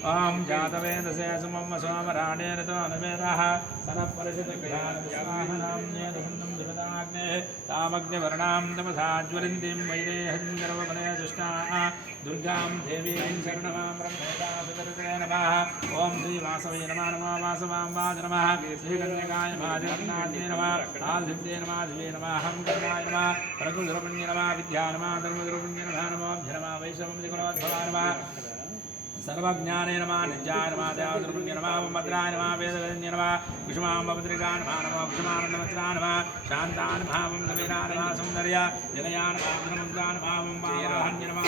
ओम जातवेदसे सुमम सोमराणेन तो अनुवेदः सरपरिषदभ्यानविस्वाहनाम्नेदसन्नं दिवदाग्ने तामग्निवर्णां तमसाज्वलन्तीं वैदेहं गर्वमनय दुष्टाः दुर्गां देवीं शरणमां ब्रह्मेदासुदर्शने नमः ओम श्री वासवे नमः नमः वासवां वाज नमः श्रीकन्यकाय नमः जगन्नाथे नमः आदित्ये नमः शिवे नमः अहं कर्णाय नमः प्रकुलद्रवण्य नमः विद्या नमः धर्मद्रवण्य नमः नमोऽभ्य नमः वैष्णवं नमः सर्वज्ञाने नमः नित्याय नमः देवद्रवण्य नमः भद्राय नमः वेदवेद्य नमः कुसुमाम्बभद्रिका नमः नमः कुसुमानन्दवस्त्रा नमः शान्ताय नमः कबीरा नमः सौन्दर्य निलया नमः गुणमुद्रा नमः वाहन्य नमः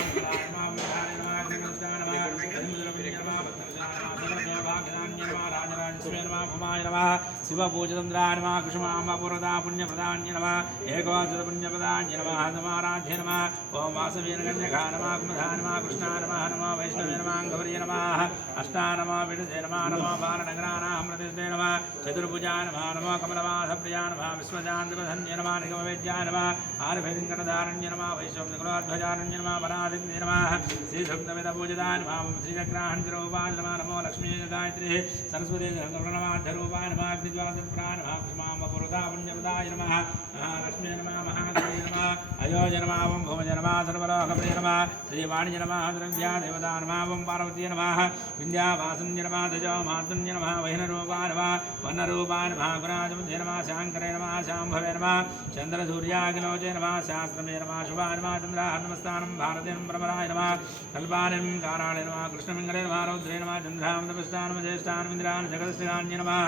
शिवपूजितन्द्राय नमः कुसुमाम्बपूर्वदा पुण्यप्रदान्य नमः एकोचितपुण्यप्रदान्य नमः समाराध्य नमः ओं वासवीरगण्यघा नमः कुमधा नमः कृष्णा नमः नमः वैष्णवे नमः गौरी नमः अष्टा नमः विडुते नमः नमः बालनगरानामृते नमः चतुर्भुजाय नमः नमः कमलवासप्रिया नमः विश्वजान्तधन्य नमः निगमवेद्याय नमः आर्भेङ्कटधारण्य नमः वैष्णवध्वजारण्य नमः वरादिन्य नमः श्रीसुक्तवेदपूजिताय नमः श्रीचक्राहन्तिरूपाय नमः नमो लक्ष्मी गायत्री सरस्वती प्रणवाध्यरूपाय नमः अग्निज्वालप्राय नमः कुसुमाम्बपूर्वदा पुण्यप्रदाय नमः लक्ष्मी नमः महादेवी नमः अयोध्य नमः ओं भुवज नमः सर्वलोकप्रिय नमः श्रीवाणिज्य नमः द्रव्या देवता नमः ओं पार्वती नमः विद्यावासन्य नमः ध्वजो मातुन्य नमः वैनरूपाय नमः वनरूपाय नमः गुणाधिपते नमः शाङ्करे नमः शाम्भवे नमः चन्द्रसूर्याग्नोजे नमः शास्त्रमे नमः शुभाय नमः चन्द्राहर्नमस्तानं भारतेन प्रमराय नमः कल्पानिं काराणे नमः कृष्णमिङ्गले नमः रौद्रे नमः चन्द्रामदपष्टानं ज्येष्ठानमिन्द्रान् जगदस्थिरान्य नमः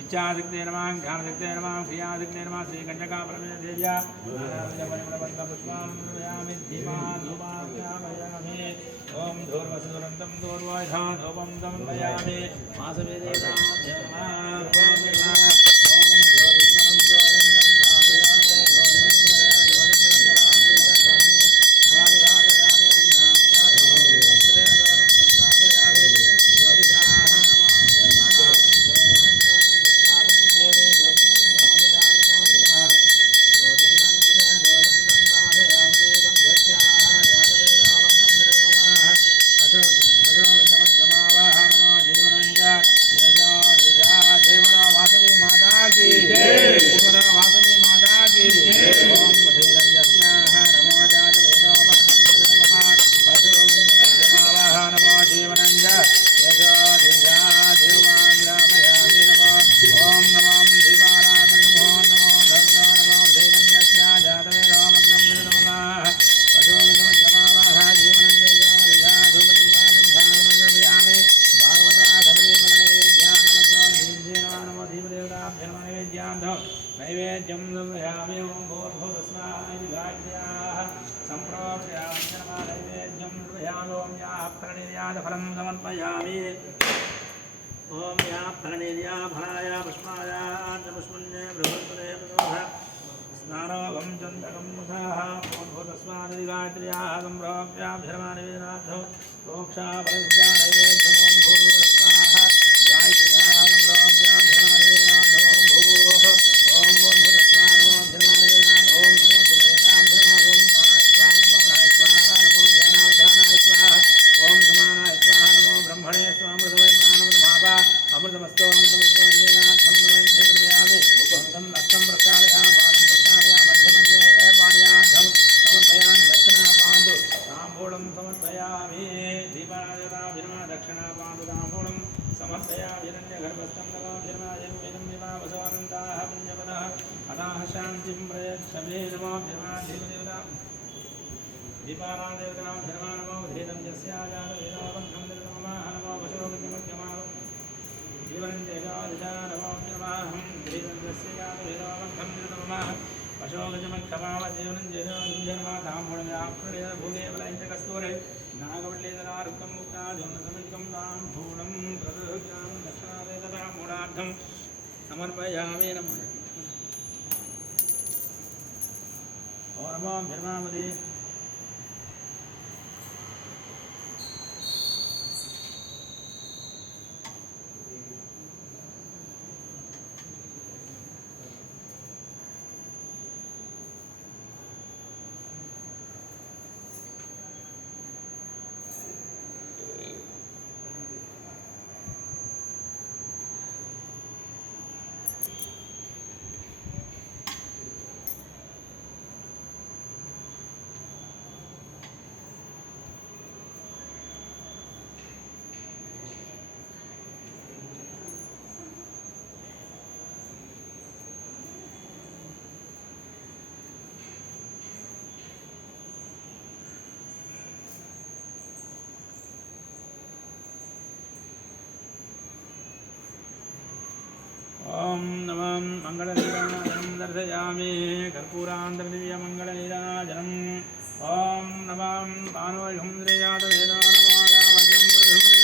इच्छादिक्ते नमः ज्ञानदिक्ते नमः क्रियादिक्ते नमः श्रीकन्यका परमेदेव्या पुष्पामि धीमाधूमाभ्यामयामि ओम धूर्वसुरन्तं दूर्वाधां धूपं समर्पयामि मासवेदेतां नैवेद्यं समर्पयामि ओं भूर्भुवस्वाहाय सम्प्रोक्षयामि नैवेद्यं समर्पयामि ओं याः फलनिर्यातफलं समर्पयामि ओं याः फलनिर्याफलाय पुष्पाय पुष्पन्ये बृहस्पते प्रदोषः स्नानोगं चन्दकं मुखाः भूर्भुवस्वाहाय सम्प्रोक्षयाभ्यर्मानिवेदनाथो प्रोक्षापरस्या नैवेद्यं ओं भूर्भुवस्वाहा गायत्र्याः सम्प्रोक्षयाभ्यर्मानिवेदनाथो भूः ओम भूर्भुवस्वाहा नमो धर्मानिवेदनाथ ओम नमो देवताभ्यां धर्माय ओम प्राणाय स्वाहा नमो ज्ञानावधानाय स्वाहा ओम समानाय स्वाहा नमो ब्रह्मणे स्वामृतवै प्राणवन्महाभा अमृतमस्तो निवेदनाथं नमयामि मुखं हस्तं प्रक्षालयामि पादं प्रक्षालयामि मध्यमध्ये पाणियार्थं समर्पयामि दक्षिणापाण्डु ताम्बूलं समर्पयामि दीपाराधना दक्षिणापाण्डु ताम्बूलं समर्पयामि हिरण्यगर्भस्थं नमोऽभिर्मायं विवावसोऽनन्ताः पुण्यपदः अदाः शान्तिं प्रयच्छमे नमो देवदेवता दीपाराधनां धर्मा नमो भेदं यस्याजातवेदोबन्धं निर्ममः नमो वशोगमध्यमाः जीवनं जगादिशा नमो नमः भेदं यस्याजातवेदोबन्धं निर्ममः वशोगमध्यमाः जीवनं जगादिशा ताम्बूलम्याप्रणेन भोगे बलैञ्जकस्तूरे नागवल्लेदनारुक्तं मुक्ताजोन्नसमिक्तं ताम्बूलं प्रदुर्गां दक्षिणावेदना मूलार्थं समर्पयामि नमः और नमो धर्मावधि ओम नमः मंगलनीराजनं दर्शयामि कर्पूरान्तर्दिव्यमङ्गलनीराजनम् ओम नमः भानुवैहुन्द्रयातवेदो नमो रामजं पुरुषं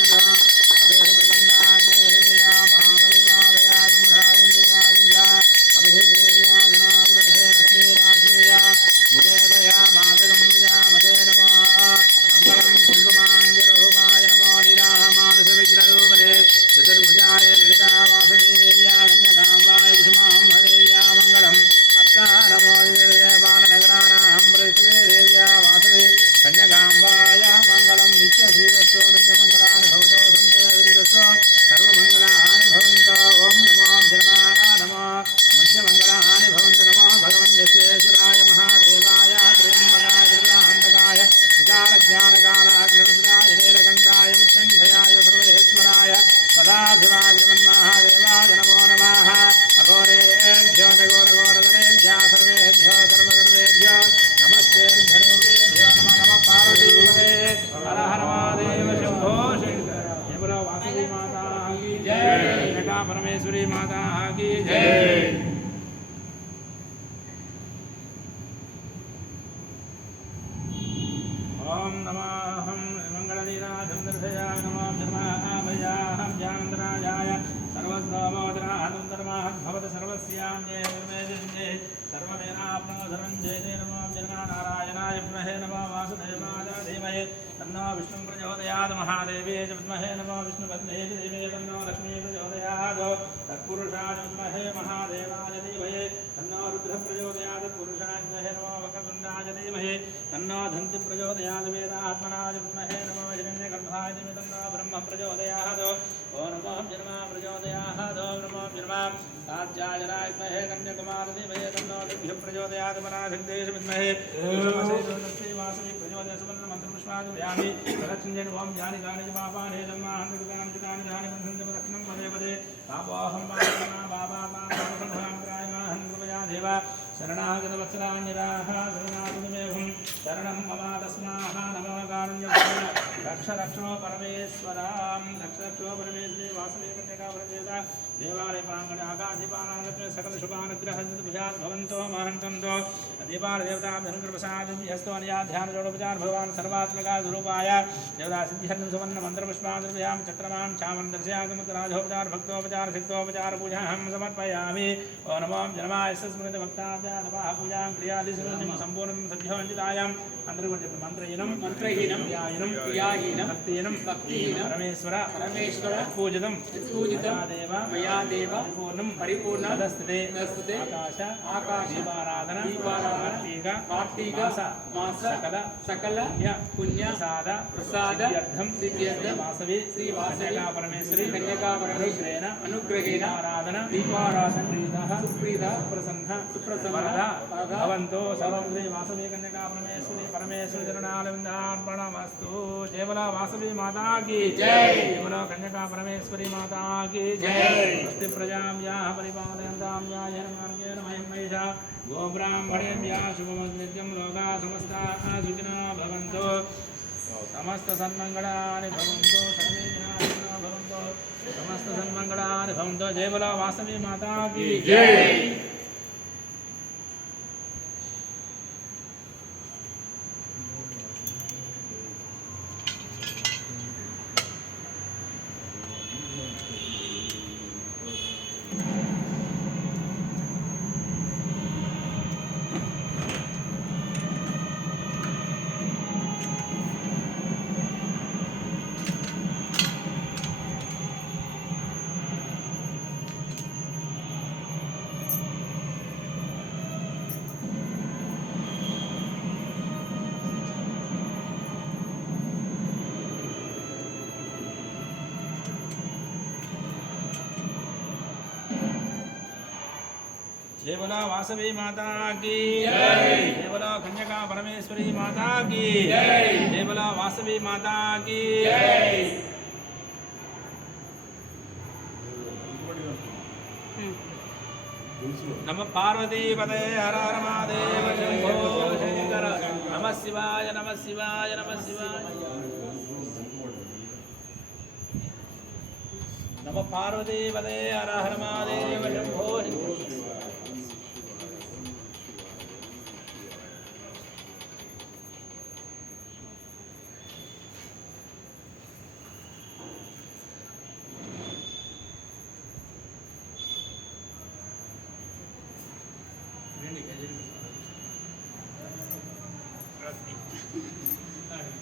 परमेश्वरी माता की जय। ओम नमः मंगलनीराजं दर्शयामि नमः धर्माभयाहं जानन्द्राजाय सर्वस्वमोदराहं सर्वस्यान्ये निर्मेजन्ये सर्वमेनाप्नोधनं जय जय नमः नारायणाय विद्महे नमः वासुदेवाय धीमहि तन्नो विष्णुं प्रचोदयात् महादेवे च विद्महे नमः विष्णुपत्न्यै च धीमहि तन्नो लक्ष्मी प्रचोदयात् तत्पुरुषाय विद्महे महादेवाय धीमहि तन्नो रुद्रः प्रचोदयात् पुरुषाय विद्महे नमः वक्रतुण्डाय धीमहि तन्नो धन्ति प्रचोदयात् वेदात्मनाय विद्महे नमः हिरण्यगर्भाय धीमहि तन्नो ब्रह्म प्रचोदयात् ओम नमो जन्मा प्रचोदयात् ओम नमो जन्मा साध्याय विद्महे कन्याकुमार धीमहि तन्नो दिव्यः प्रचोदयात् मनाधिदेश विद्महे वासवी प्रचोदयात् सुवर्ण मंत्र पुष्पादयामि प्रदक्षिणेन ओम जानि गानि पापानि जन्मान्तकानि चितानि जानि बन्धनं दक्षिणं पदे पदे पापोऽहं पापना बाबा मां कृपया देवा शरणागत वत्सलान्यदाः शरणागतमेवं शरणं मम तस्माः नमो कारुण्यं रक्ष रक्षो परमेश्वरां रक्ष रक्षो परमेश्वरी वासवी कन्यका प्रचेता देवालय प्रांगणे आकाशिपानागत्य सकल शुभानुग्रहं भुजात् भवन्तो महन्तन्तो दीपाल देवता धनुर्प्रसाद हस्तो अन्याध्यान जोड़ोपचार भगवान सर्वात्मका स्वरूपाय देवता सिद्धिहर्न सुवर्ण मंत्र पुष्पांद्रव्याम चक्रमान चामन दर्शयागम राजोपचार भक्तोपचार सिद्धोपचार पूजा हम समर्पयामि ओम नमो जन्माय स्मृत भक्ताद्या नमः पूजां क्रियादिसर्वं संपूर्णं सद्योऽञ्जितायां मंत्रहीनं क्रियाहीनं भक्तिहीनं परमेश्वर पूजितं मया देव परिपूर्णं तदस्ते आकाश दीपाराधना कार्तिक मास सकल पुण्य प्रसाद सिद्ध्यर्थं वासवी श्री परमेश्वरी कन्यका परमेश्वरेण अनुग्रहेण दीपाराधना सुप्रीता सुप्रसन्ना भवन्तो सर्वं श्री वासवी कन्यका परमेश्वरी चरणारविन्दार्पणमस्तु। जय बोलो वासवी माता की जय, जय बोलो कन्यका परमेश्वरी माता की जय। स्वस्ति प्रजां याः परिपालयन्तां यायेन मार्गेण मह्यं महिषा गोब्राह्मणेभ्यः शुभमस्नित्यं लोकाः समस्ताः सुखिनो भवन्तु समस्त सन्मङ्गलानि भवन्तु सर्वे जनाः सुखिनो भवन्तु समस्त सन्मङ्गलानि भवन्तु। जय बोलो वासवी माता की जय। जय बोलो वासवी माता की जय, जय बोलो कन्यका परमेश्वरी माता की जय, जय बोलो वासवी माता की जय। नमः पार्वती पते हर हर महादेव शंभो शंकर। नमः शिवाय नमः शिवाय नमः शिवाय। नमः पार्वतीपदे हर हर महादेव शम्भो